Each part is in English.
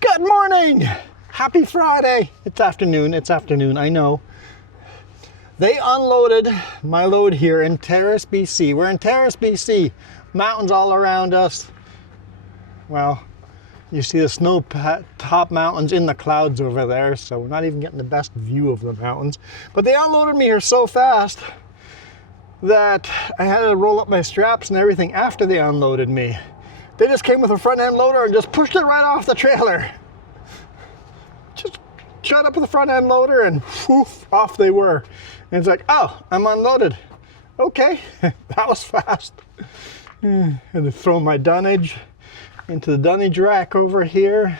Good morning! Happy Friday! It's afternoon, I know. They unloaded my load here in Terrace, BC. We're in Terrace, BC. Mountains all around us. Well, you see the snow top mountains in the clouds over there, so we're not even getting the best view of the mountains. But they unloaded me here so fast that I had to roll up my straps and everything after they unloaded me. They just came with a front end loader and just pushed it right off the trailer. Just shut up with the front end loader and whoof, off they were. And it's like, oh, I'm unloaded. Okay, that was fast. And to throw my dunnage into the dunnage rack over here.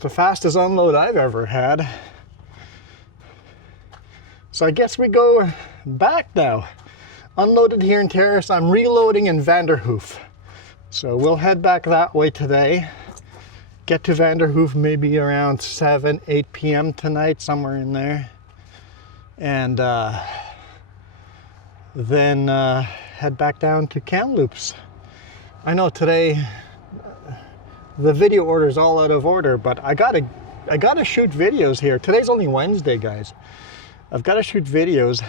The fastest unload I've ever had. So I guess we go back now. Unloaded here in Terrace, I'm reloading in Vanderhoof. So we'll head back that way today. Get to Vanderhoof maybe around 7, 8 p.m. tonight, somewhere in there. And then head back down to Kamloops. I know today the video order is all out of order, but I gotta shoot videos here. Today's only Wednesday, guys. I've got to shoot videos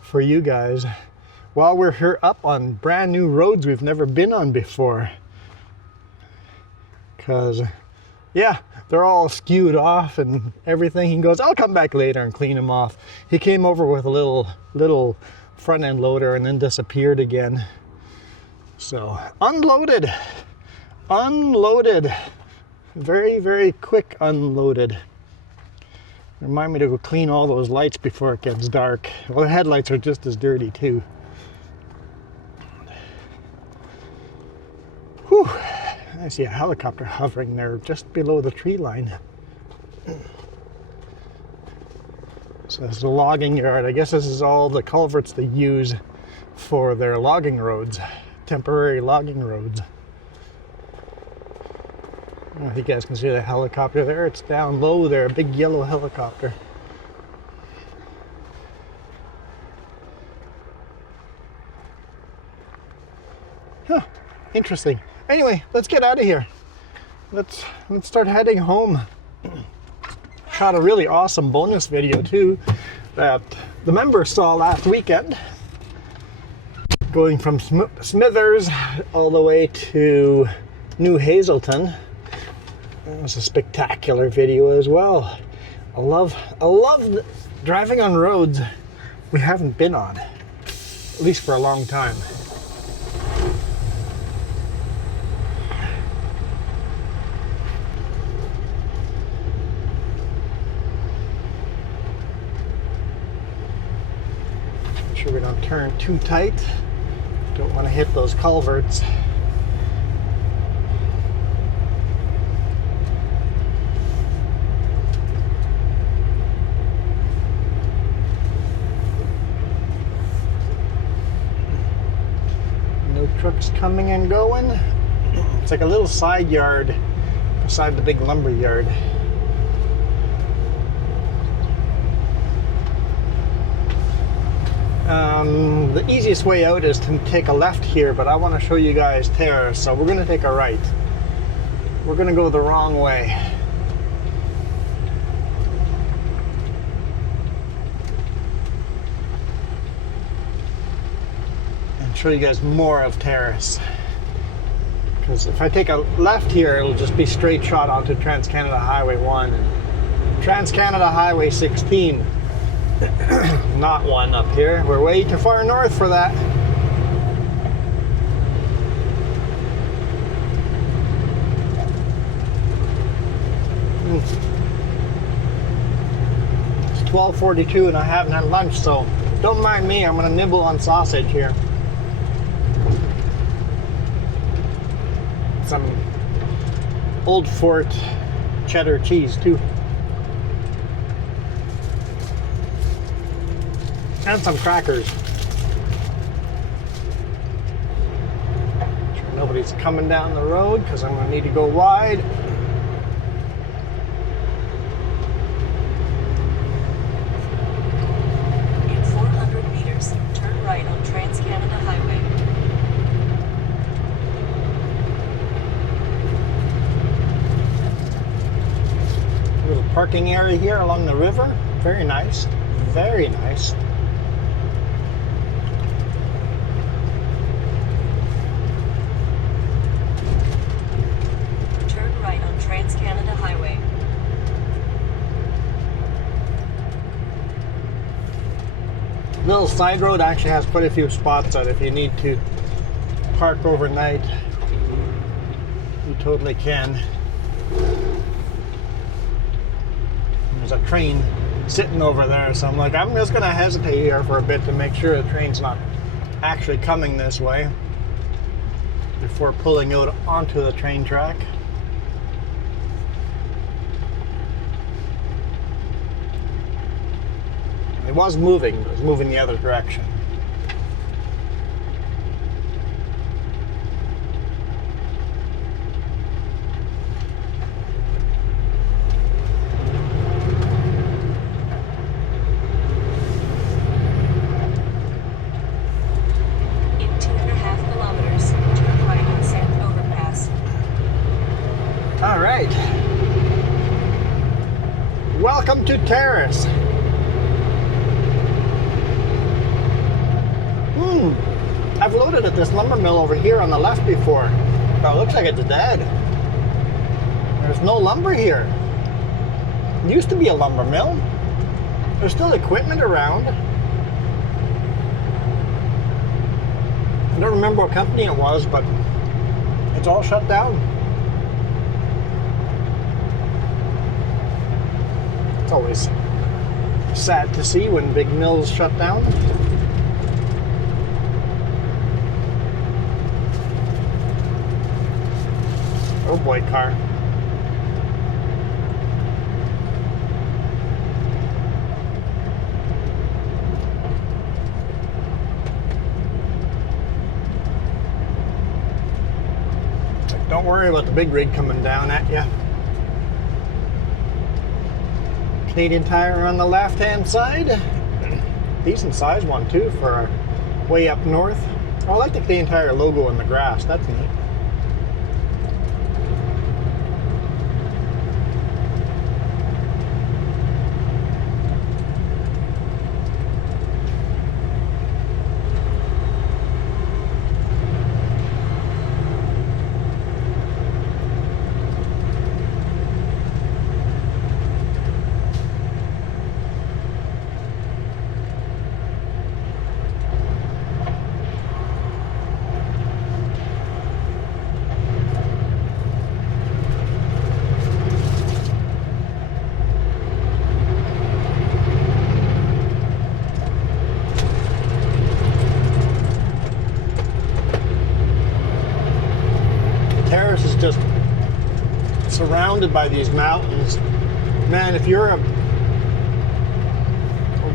for you guys while we're here up on brand new roads we've never been on before. Because, yeah, they're all skewed off and everything. He goes, I'll come back later and clean them off. He came over with a little front end loader and then disappeared again. So, unloaded. Very, very quick unloaded. Remind me to go clean all those lights before it gets dark. Well, the headlights are just as dirty too. Whew. I see a helicopter hovering there just below the tree line. So this is a logging yard. I guess this is all the culverts they use for their logging roads, temporary logging roads. I don't know if you guys can see the helicopter there. It's down low there, a big yellow helicopter. Huh, interesting. Anyway, let's get out of here. Let's start heading home. Shot a really awesome bonus video too that the members saw last weekend. Going from Smithers all the way to New Hazelton. It was a spectacular video as well. I love driving on roads we haven't been on, at least for a long time. Make sure we don't turn too tight. Don't want to hit those culverts. Trucks coming and going. It's like a little side yard beside the big lumber yard. The easiest way out is to take a left here, but I want to show you guys Terrace, so we're going to take a right. We're going to go the wrong way. Show you guys more of Terrace, because if I take a left here it'll just be straight shot onto Trans-Canada Highway 1 and Trans-Canada Highway 16. Not one up here, we're way too far north for that. It's 12:42 and I haven't had lunch, so don't mind me, I'm gonna nibble on sausage here. Some Old Fort cheddar cheese too. And some crackers. Sure nobody's coming down the road because I'm going to need to go wide. In 400 meters, turn right on Trans-Canada Highway. parking area here along the river. Very nice. Very nice. Turn right on Trans-Canada Highway. Little side road actually has quite a few spots that if you need to park overnight, you totally can. There's a train sitting over there, so I'm like, I'm just gonna hesitate here for a bit to make sure the train's not actually coming this way before pulling out onto the train track. It was moving, but it was moving the other direction. In 2.5 kilometers, turn right on Sand Overpass. All right. Welcome to Terrace. I've loaded at this lumber mill over here on the left before. But it looks like it's dead. There's no lumber here. It used to be a lumber mill. There's still equipment around. I don't remember what company it was, but it's all shut down. It's always sad to see when big mills shut down. Oh boy, car. Don't worry about the big rig coming down at you. Canadian Tire on the left-hand side. Decent size one too for way up north. Oh, I like the Canadian Tire logo in the grass. That's neat. Terrace is just surrounded by these mountains. Man, if you're a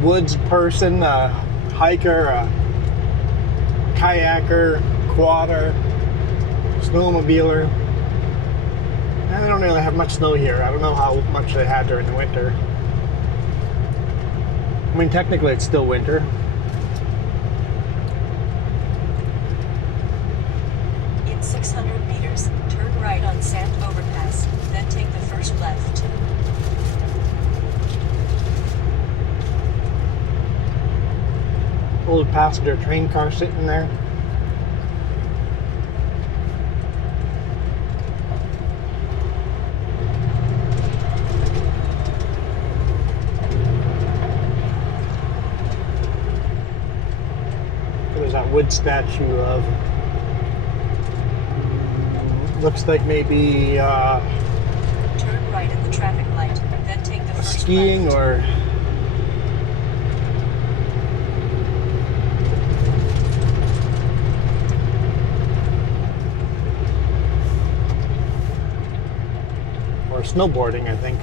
woods person, a hiker, a kayaker, quadder, snowmobiler, and they don't really have much snow here. I don't know how much they had during the winter. I mean, technically it's still winter. In 600 meters, turn right on Sand Overpass, then take the first left. Old passenger train car sitting there. There's that wood statue of, looks like maybe Turn right at the traffic light, then take the first skiing left. or snowboarding, I think.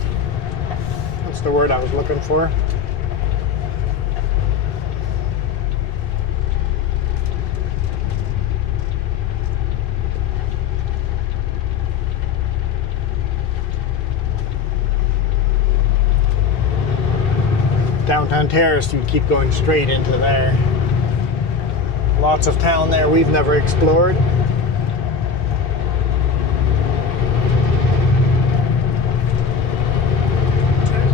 That's the word I was looking for. Downtown Terrace, you keep going straight into there. Lots of town there we've never explored. Turn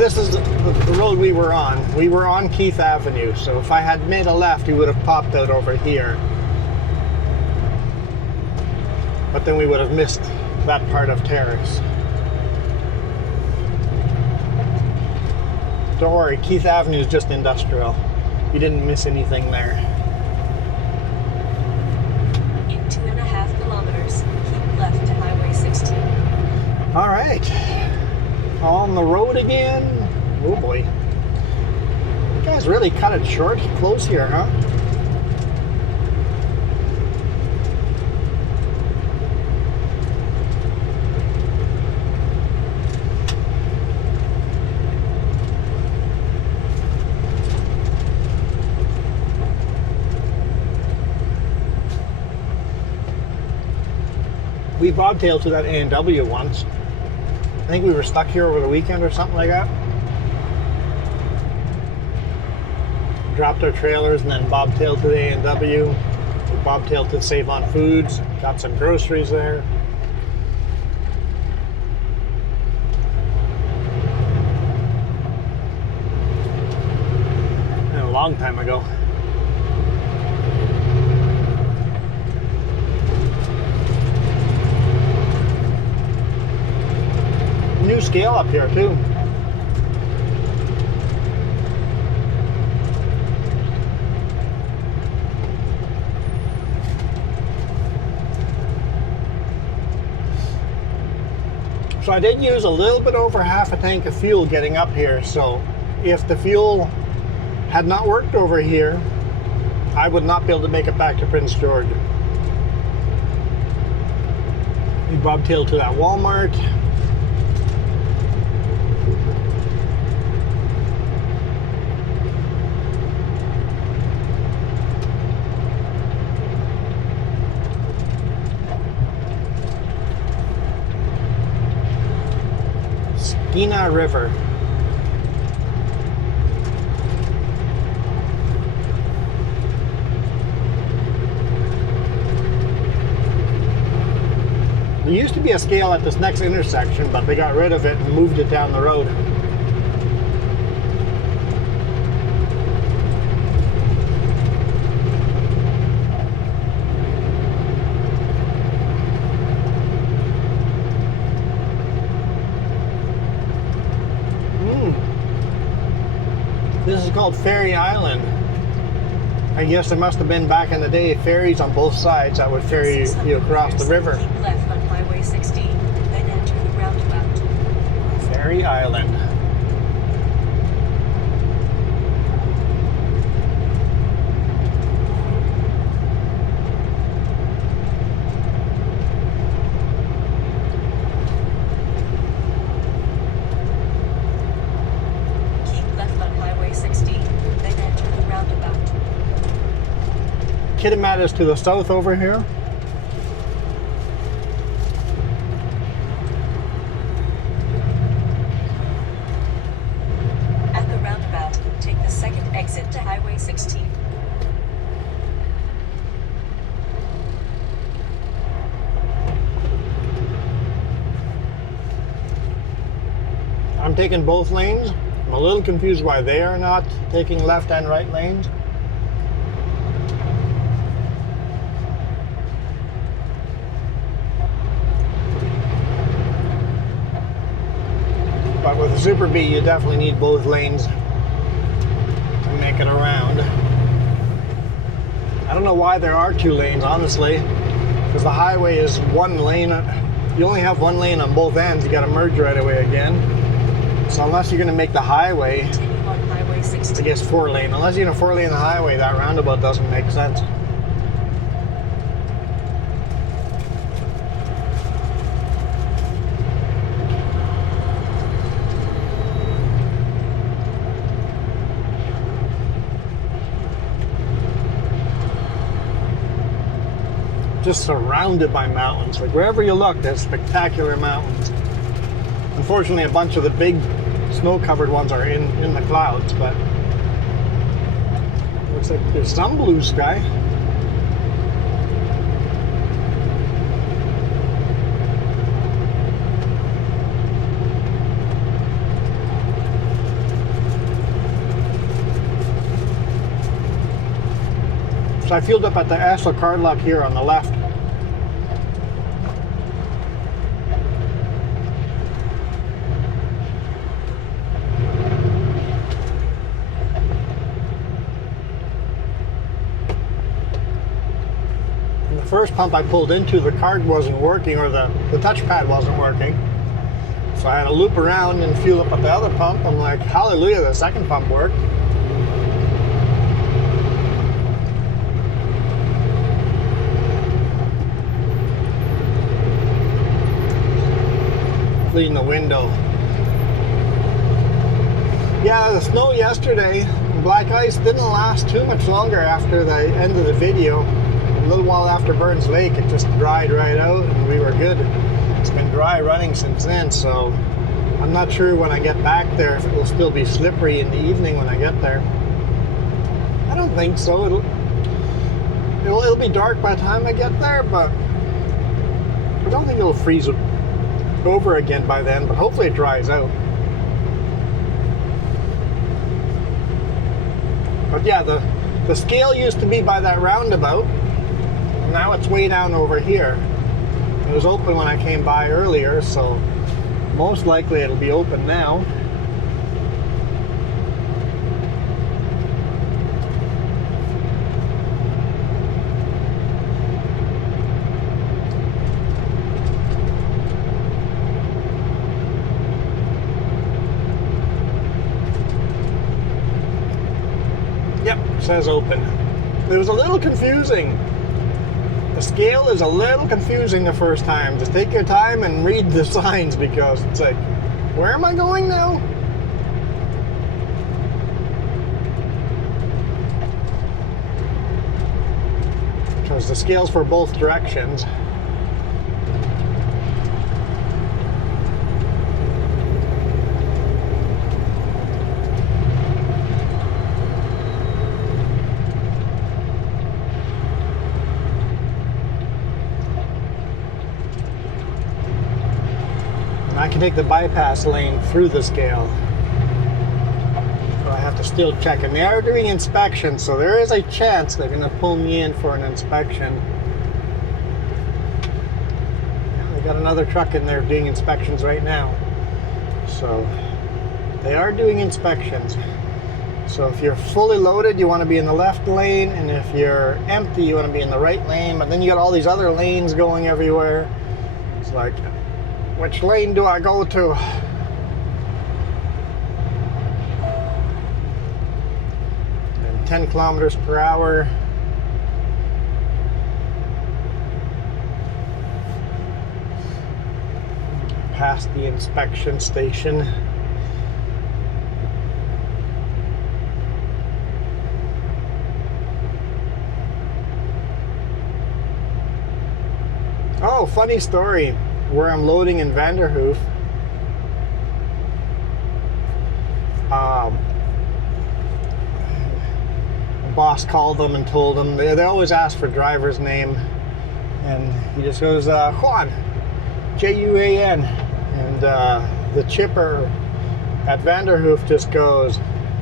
this is the road we were on. We were on Keith Avenue, so if I had made a left, he would have popped out over here. But then we would have missed that part of Terrace. Don't worry, Keith Avenue is just industrial. You didn't miss anything there. In 2.5 kilometers, keep left to Highway 16. All right, on the road again. Oh boy, you guys really cut it short, close here, huh? We bobtailed to that A&W once. I think we were stuck here over the weekend or something like that. Dropped our trailers and then bobtailed to the A&W. We bobtailed to Save on Foods. Got some groceries there. And a long time ago. New scale up here too. So I did use a little bit over half a tank of fuel getting up here, so if the fuel had not worked over here, I would not be able to make it back to Prince George. We bobtailed to that Walmart. Skeena River. There used to be a scale at this next intersection, but they got rid of it and moved it down the road. This is called Ferry Island. I guess there must have been back in the day ferries on both sides that would ferry you across the river. Keep left on Highway 16, then enter the roundabout. Ferry Island. Kitimat is to the south over here. At the roundabout, take the second exit to Highway 16. I'm taking both lanes. I'm a little confused why they are not taking left and right lanes. But with a Super B, you definitely need both lanes to make it around. I don't know why there are two lanes, honestly, because the highway is one lane. You only have one lane on both ends. You got to merge right away again. So unless you're going to make the highway, Continue on Highway 16. I guess 4 lane. Unless you're going to 4 lane the highway, that roundabout doesn't make sense. Just surrounded by mountains. Like wherever you look, there's spectacular mountains. Unfortunately, a bunch of the big snow-covered ones are in the clouds, but looks like there's some blue sky. So I fueled up at the Esla card lock here on the left. And the first pump I pulled into, the card wasn't working, or the touchpad wasn't working. So I had to loop around and fuel up at the other pump. I'm like, hallelujah, the second pump worked. Clean the window. Yeah, the snow yesterday, black ice didn't last too much longer after the end of the video. A little while after Burns Lake, it just dried right out and we were good. It's been dry running since then, so I'm not sure when I get back there if it will still be slippery in the evening when I get there. I don't think so. It'll be dark by the time I get there, but I don't think it'll freeze over again by then, but hopefully it dries out. But yeah, the scale used to be by that roundabout. Now it's way down over here. It was open when I came by earlier, so most likely it'll be open now. Yep, says open. It was a little confusing. The scale is a little confusing the first time. Just take your time and read the signs, because it's like, where am I going now? Because the scale's for both directions. I can take the bypass lane through the scale. So I have to still check. And they are doing inspections, so there is a chance they're going to pull me in for an inspection. Yeah, they got another truck in there doing inspections right now. So they are doing inspections. So if you're fully loaded, you want to be in the left lane, and if you're empty, you want to be in the right lane. But then you got all these other lanes going everywhere. It's like, which lane do I go to? And 10 kilometers per hour. Past the inspection station. Oh, funny story. Where I'm loading in Vanderhoof, the boss called them and told them, they always ask for driver's name, and he just goes, Juan, Juan, and the chipper at Vanderhoof just goes,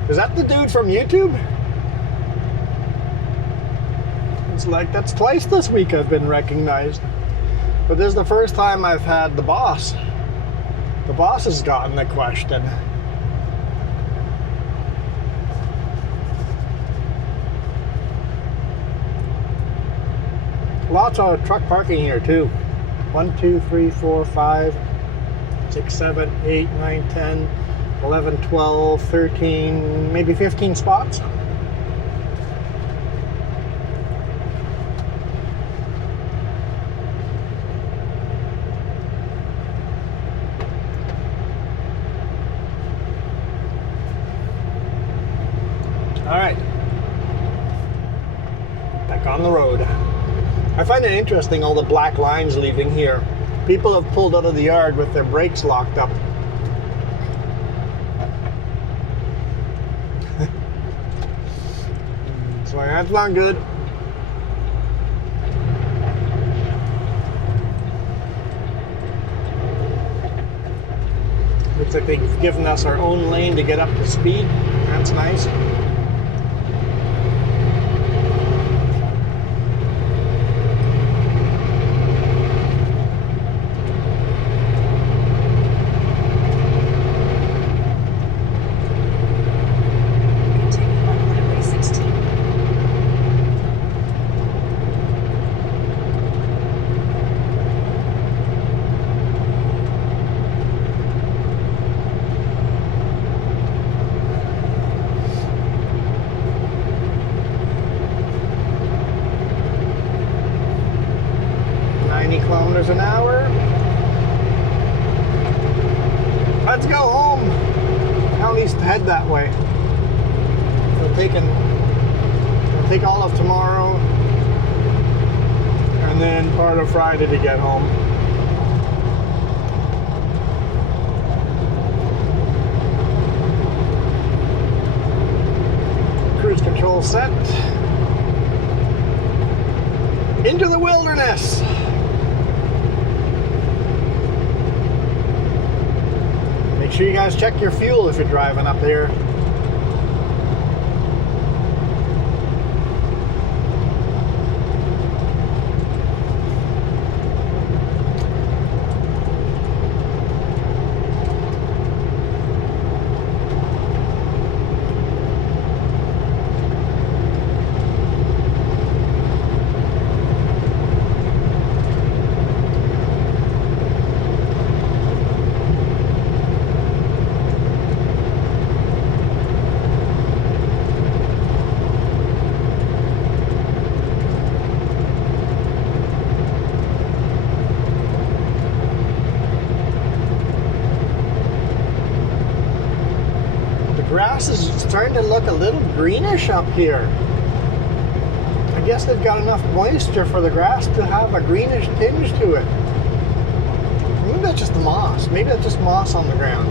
is that the dude from YouTube? It's like, that's twice this week I've been recognized. But this is the first time I've had the boss. The boss has gotten the question. Lots of truck parking here too. 1, 2, 3, 4, 5, 6, 7, 8, 9, 10, 11, 12, 13, maybe 15 spots. Alright, back on the road. I find it interesting, all the black lines leaving here. People have pulled out of the yard with their brakes locked up. So that's not good. Looks like they've given us our own lane to get up to speed. That's nice. kilometers an hour. Let's go home. At least head that way. We'll take all of tomorrow and then part of Friday to get home. Cruise control set. Into the wilderness. Make sure you guys check your fuel if you're driving up here. Grass is starting to look a little greenish up here. I guess they've got enough moisture for the grass to have a greenish tinge to it. Maybe that's just moss. Maybe that's just moss on the ground.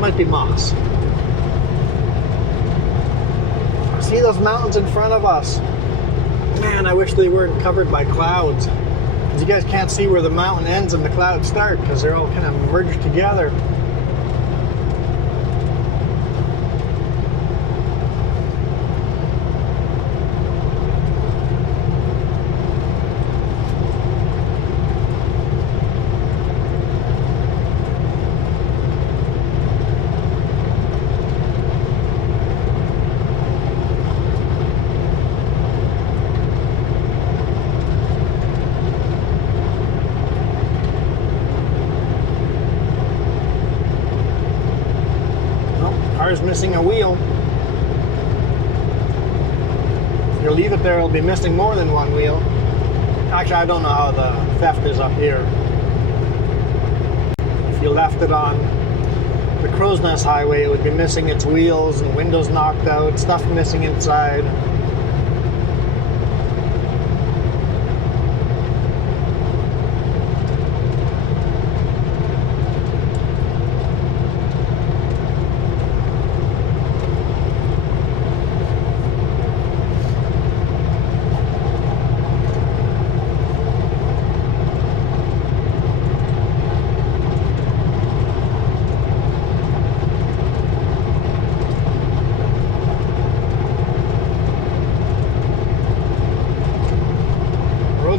Might be moss. See those mountains in front of us? Man, I wish they weren't covered by clouds. You guys can't see where the mountain ends and the clouds start because they're all kind of merged together. Car's missing a wheel. If you leave it there, it'll be missing more than one wheel. Actually, I don't know how the theft is up here. If you left it on the Crow's Nest Highway, it would be missing its wheels and windows knocked out, stuff missing inside.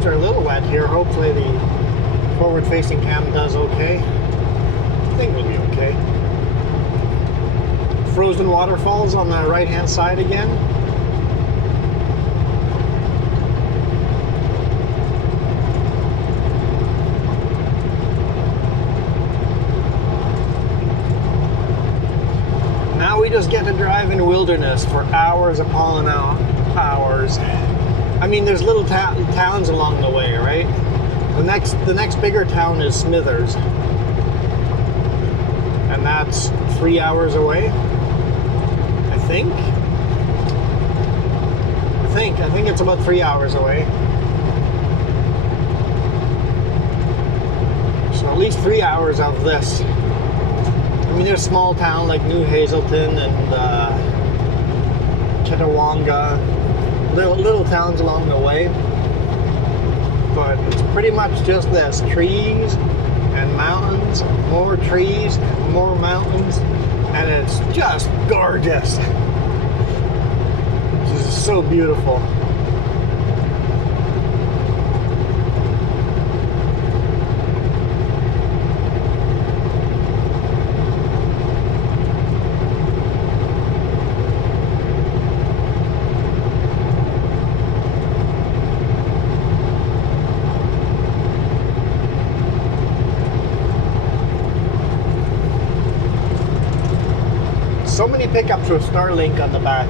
Are a little wet here. Hopefully the forward-facing cam does okay. I think we'll be okay. Frozen waterfalls on the right-hand side again. Now we just get to drive in wilderness for hours upon hours. I mean, there's little towns along the way, right? The next bigger town is Smithers, and that's 3 hours away. I think it's about 3 hours away. So at least 3 hours of this. I mean, there's a small town like New Hazelton and Kitawanga. Little towns along the way, but it's pretty much just this: trees and mountains, more trees, more mountains, and it's just gorgeous. This is so beautiful. So many pickups with Starlink on the back.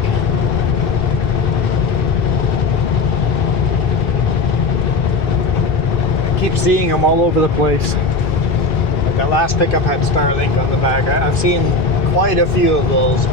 Keep seeing them all over the place. Like that last pickup had Starlink on the back. I've seen quite a few of those.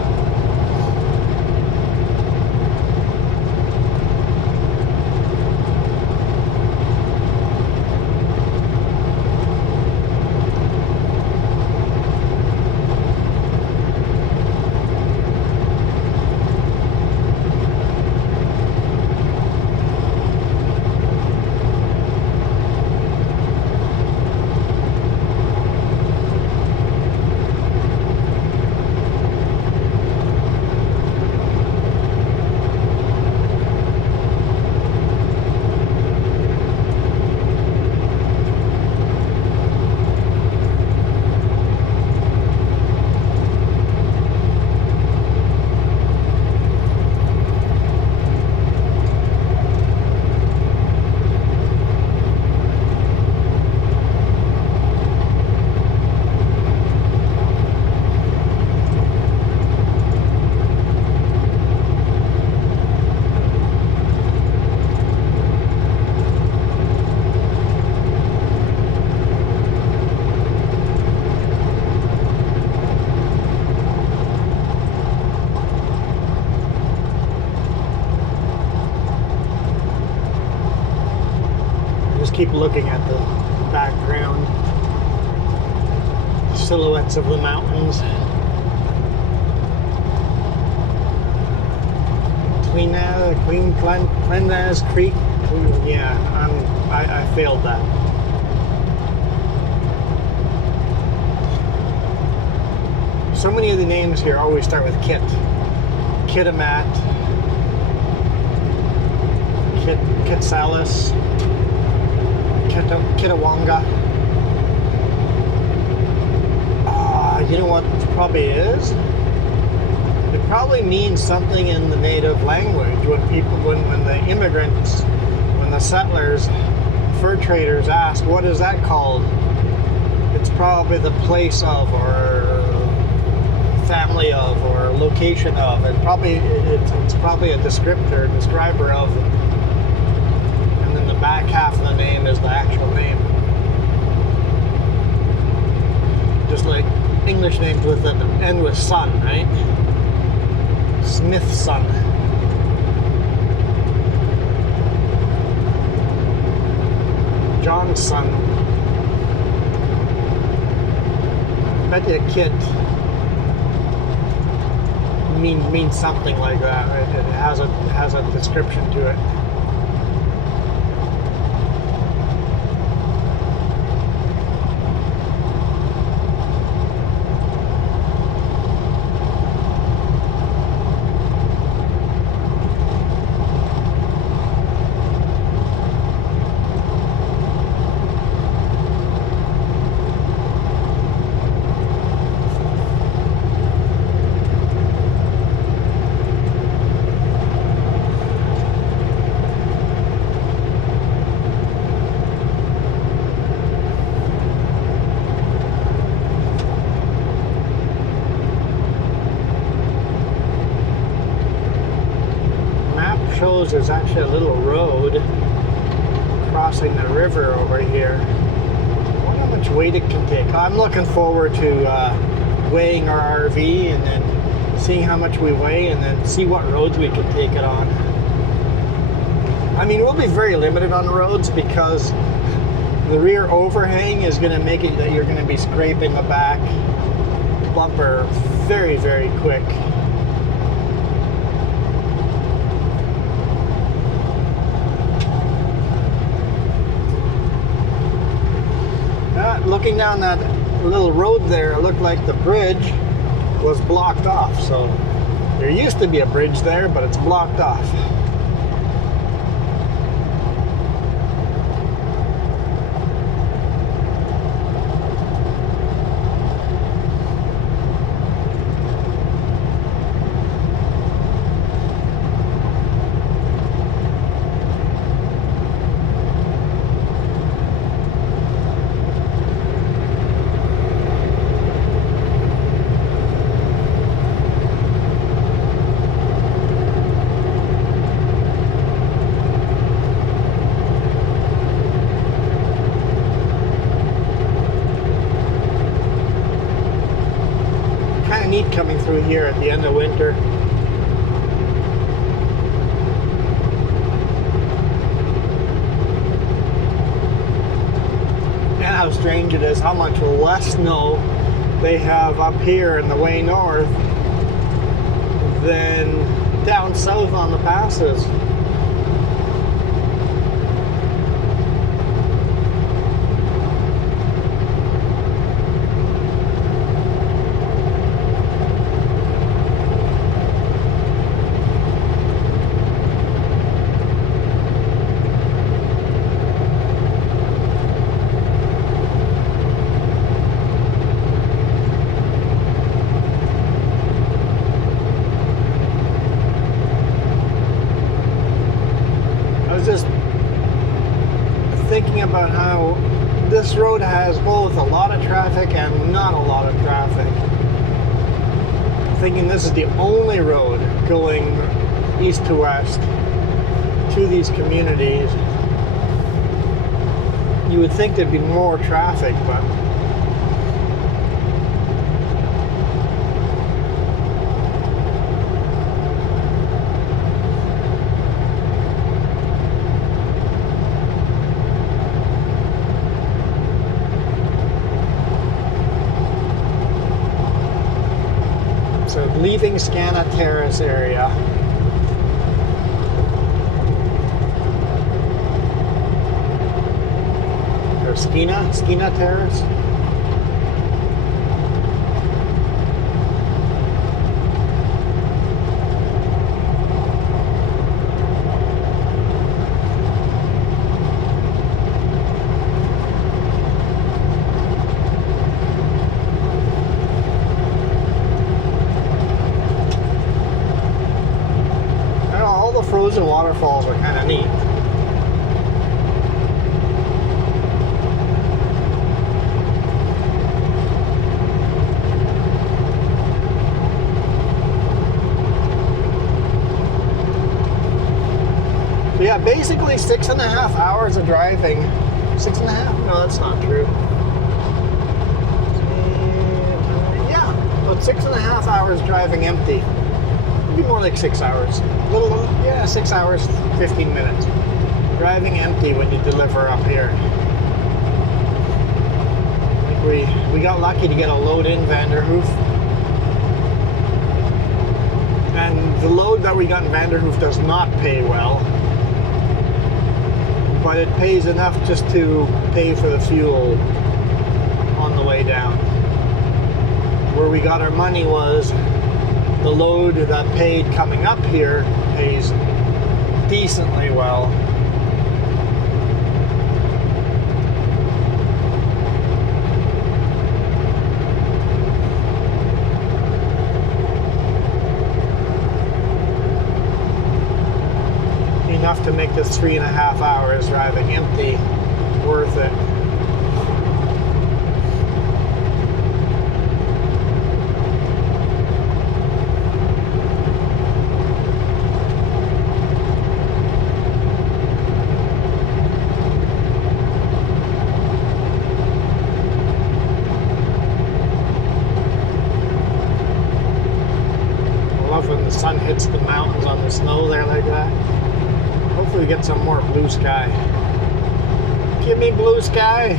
Keep looking at the background, silhouettes of the mountains. Cleanaz Creek. Yeah, I failed that. So many of the names here always start with Kit. Kitimat, Kitsalis, Kitawanga. You know what it probably is? It probably means something in the native language. When the immigrants, when the settlers, fur traders asked, what is that called? It's probably the place of, or family of, or location of. And probably it's probably a describer of. And then the back half of the name is the actual name. Just like English names with an end with son, right? Smith's son. John's son. I bet you a kid means something like that. Right? It has a description to it. There's actually a little road crossing the river over here. I wonder how much weight it can take. I'm looking forward to weighing our RV and then seeing how much we weigh and then see what roads we can take it on. I mean, we'll be very limited on roads because the rear overhang is going to make it that you're going to be scraping the back bumper very, very quick. Looking down that little road there, it looked like the bridge was blocked off. So there used to be a bridge there, but it's blocked off. through here at the end of winter. And how strange it is how much less snow they have up here in the way north than down south on the passes. About how this road has both a lot of traffic and not a lot of traffic. I'm thinking this is the only road going east to west to these communities. You would think there'd be more traffic, but leaving Scenic Terrace area. Or Scenic Terrace. Frozen waterfalls are kind of neat. So yeah, basically 6.5 hours of driving. 6.5? No, that's not true. Yeah, about 6.5 hours driving empty. Be more like 6 hours. Yeah, 6 hours, 15 minutes. Driving empty when you deliver up here. I think we got lucky to get a load in Vanderhoof. And the load that we got in Vanderhoof does not pay well. But it pays enough just to pay for the fuel on the way down. Where we got our money was the load that paid coming up here pays decently well. Enough to make this 3.5 hours driving empty worth it. Sun hits the mountains on the snow there like that. Hopefully we get some more blue sky. Give me blue sky.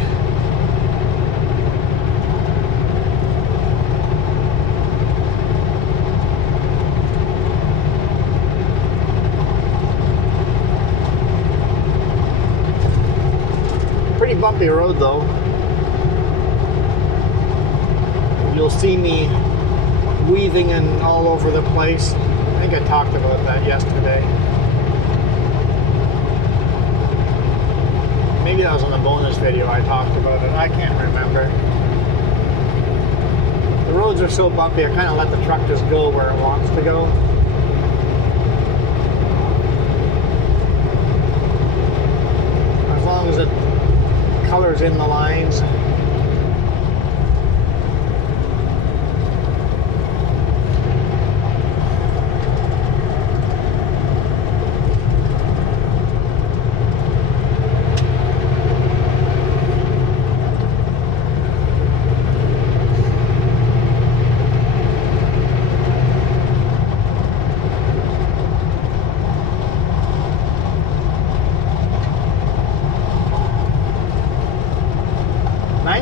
Pretty bumpy road though. You'll see me weaving in all over the place. I think I talked about that yesterday. Maybe that was on the bonus video I talked about it. I can't remember. The roads are so bumpy, I kind of let the truck just go where it wants to go. As long as it colors in the lines.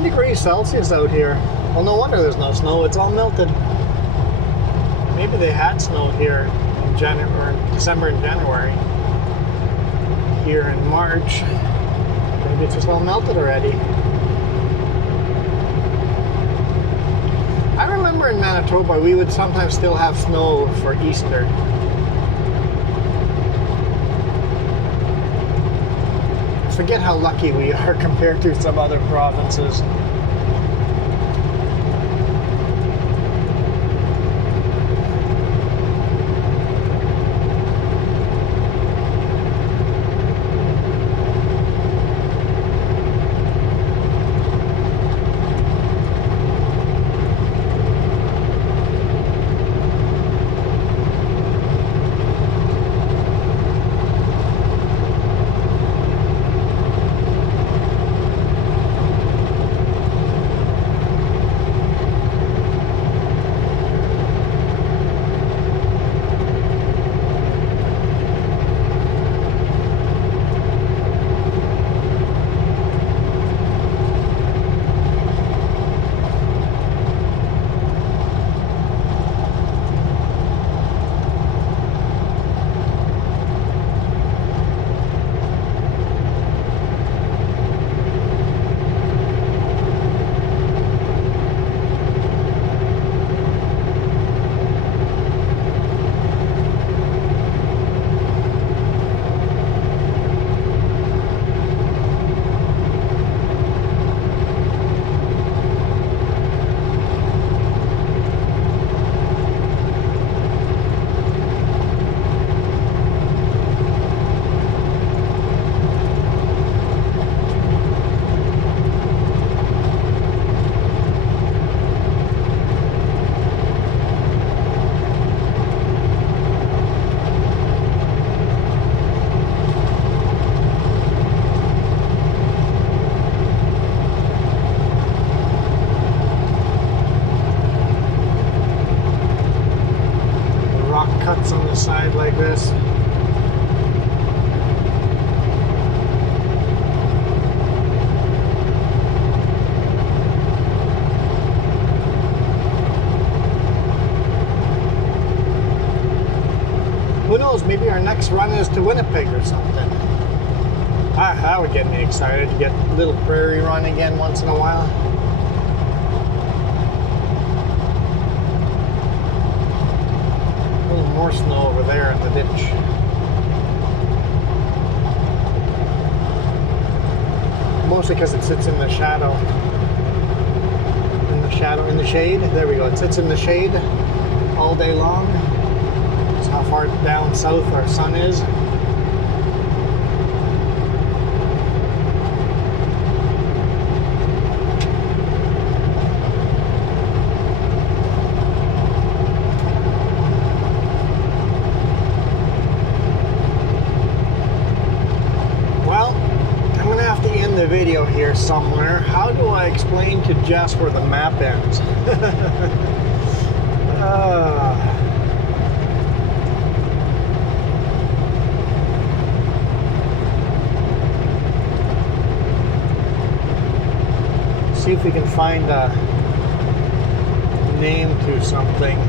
9 degrees Celsius out here. Well, no wonder there's no snow. It's all melted. Maybe they had snow here in January, December and January. Here in March. Maybe it's just all melted already. I remember in Manitoba we would sometimes still have snow for Easter. I forget how lucky we are compared to some other provinces. On the side like this. Who knows, maybe our next run is to Winnipeg or something. That would get me excited to get a little prairie run again once in a while. More snow over there in the ditch. Mostly because it sits in the shadow. In the shade. There we go. It sits in the shade all day long. That's how far down south our sun is. Video here somewhere. How do I explain to Jess where the map ends? See if we can find a name to something.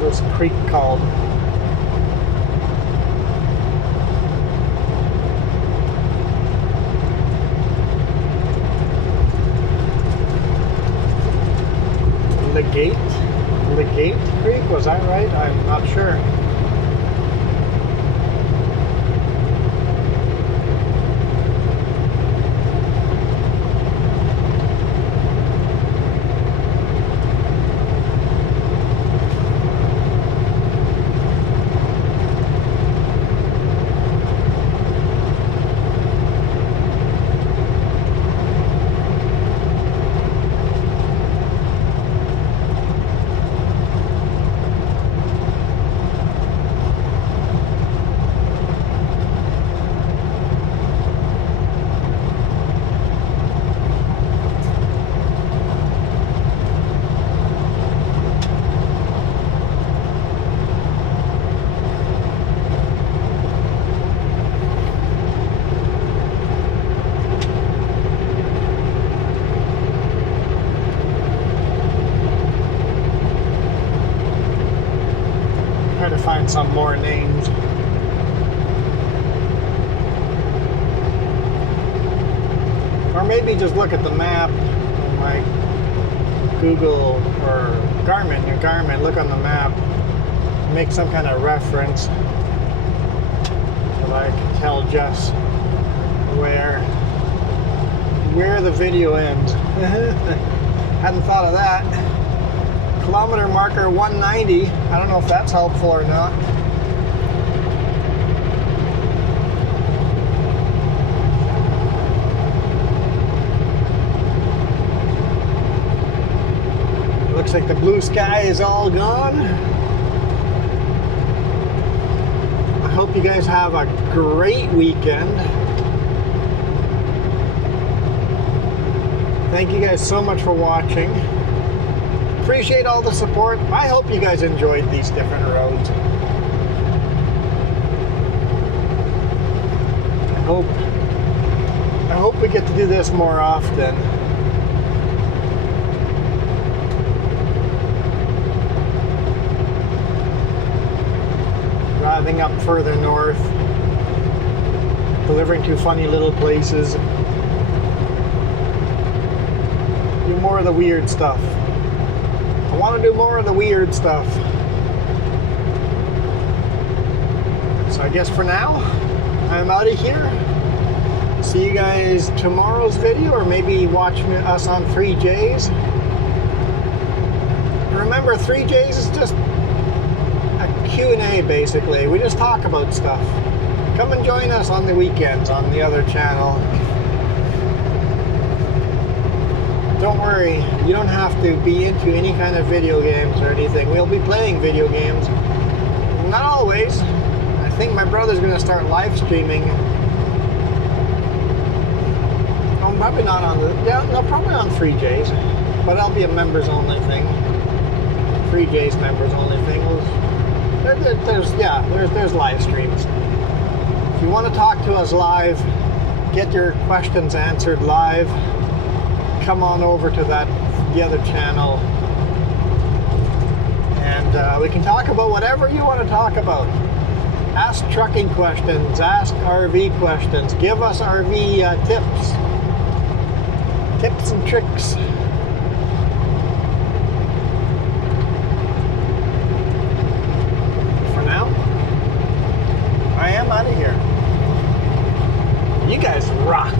This creek called? Legate Creek, was that right? I'm not sure. add some more names. Or maybe just look at the map, like Google or Garmin, look on the map, make some kind of reference so I can tell just where the video ends. Hadn't thought of that. Kilometer marker 190. I don't know if that's helpful or not. Looks like the blue sky is all gone. I hope you guys have a great weekend. Thank you guys so much for watching. Appreciate all the support. I hope you guys enjoyed these different roads. I hope we get to do this more often. Driving up further north, delivering to funny little places. Do more of the weird stuff. I want to do more of the weird stuff. So I guess for now, I'm out of here. See you guys tomorrow's video, or maybe watch us on 3Js. Remember, 3Js is just a Q&A basically. We just talk about stuff. Come and join us on the weekends on the other channel. Don't worry, you don't have to be into any kind of video games or anything. We'll be playing video games. Not always. I think my brother's going to start live streaming. Oh, probably not on the... Yeah, no, probably on 3Js. But that'll be a members only thing. 3Js members only thing. There's live streams. If you want to talk to us live, get your questions answered live, come on over to the other channel, and we can talk about whatever you want to talk about. Ask trucking questions, ask RV questions, give us RV tips and tricks. For now, I am out of here. You guys rock.